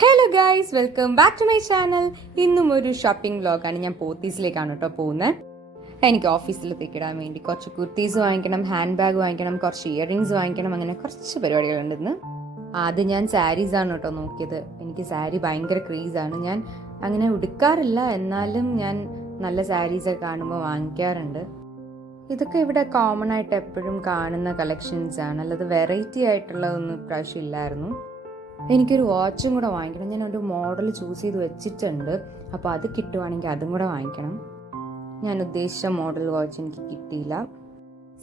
Hello guys, welcome back to my channel. ഇന്നും ഒരു shopping വ്ലോഗാണ്. ഞാൻ പോത്തീസിലേക്കാണ് കേട്ടോ പോകുന്നത്. എനിക്ക് ഓഫീസിലേക്ക് ഇടാൻ വേണ്ടി കുറച്ച് കുർത്തീസ് വാങ്ങിക്കണം, ഹാൻഡ് ബാഗ് വാങ്ങിക്കണം, കുറച്ച് ഇയറിങ്സ് വാങ്ങിക്കണം, അങ്ങനെ കുറച്ച് പരിപാടികളുണ്ടെന്ന്. ആദ്യം ഞാൻ സാരീസാണ് കേട്ടോ നോക്കിയത്. എനിക്ക് സാരി ഭയങ്കര ക്രേസാണ്. ഞാൻ അങ്ങനെ ഉടുക്കാറില്ല, എന്നാലും ഞാൻ നല്ല സാരീസൊക്കെ കാണുമ്പോൾ വാങ്ങിക്കാറുണ്ട്. ഇതൊക്കെ ഇവിടെ കോമൺ ആയിട്ട് എപ്പോഴും കാണുന്ന കളക്ഷൻസ് ആണ്, അല്ലാതെ വെറൈറ്റി ആയിട്ടുള്ളതൊന്നും ഇപ്രാവശ്യം ഇല്ലായിരുന്നു. എനിക്കൊരു വാച്ചും കൂടെ വാങ്ങിക്കണം. ഞാൻ ഒരു മോഡൽ ചൂസ് ചെയ്ത് വെച്ചിട്ടുണ്ട്. അപ്പോൾ അത് കിട്ടുവാണെങ്കിൽ അതും കൂടെ വാങ്ങിക്കണം. ഞാൻ ഉദ്ദേശിച്ച മോഡൽ വാച്ച് എനിക്ക് കിട്ടിയില്ല,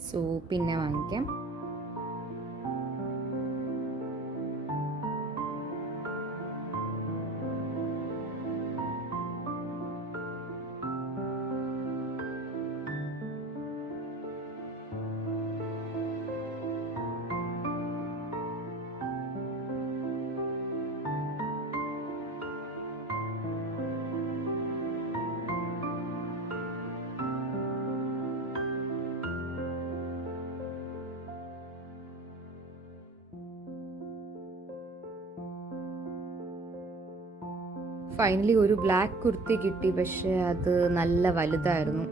സോ പിന്നെ വാങ്ങിക്കാം. ഫൈനലി ഒരു ബ്ലാക്ക് കുർത്തി കിട്ടി, പക്ഷെ അത് നല്ല വലുതായിരുന്നു.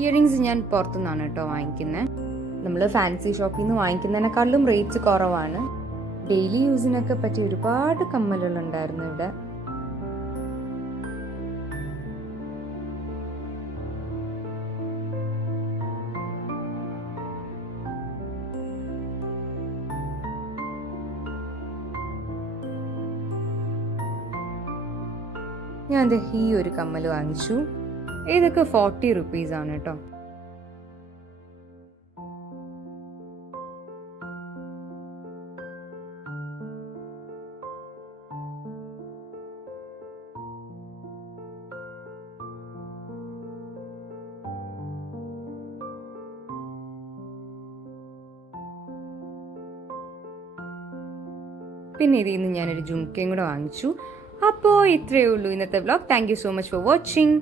ഇയറിങ്സ് ഞാൻ പുറത്തുനിന്നാണ് കേട്ടോ വാങ്ങിക്കുന്നത്. നമ്മൾ ഫാൻസി ഷോപ്പിൽ നിന്ന് വാങ്ങിക്കുന്നതിനേക്കാളും റേറ്റ് കുറവാണ്. ഡെയിലി യൂസിനൊക്കെ പറ്റിയ ഒരുപാട് കമ്മലുകളുണ്ടായിരുന്നു ഇവിടെ. ഞാൻ ഈ ഒരു കമ്മൽ വാങ്ങിച്ചു. ഇതൊക്കെ 40 rupees ആണ് കേട്ടോ. പിന്നെ ഇതിൽ നിന്ന് ഞാനൊരു ജുംക്കയും കൂടെ വാങ്ങിച്ചു. അപ്പോൾ ഇത്രയേ ഉള്ളൂ ഇന്നത്തെ vlog. Thank you so much for watching.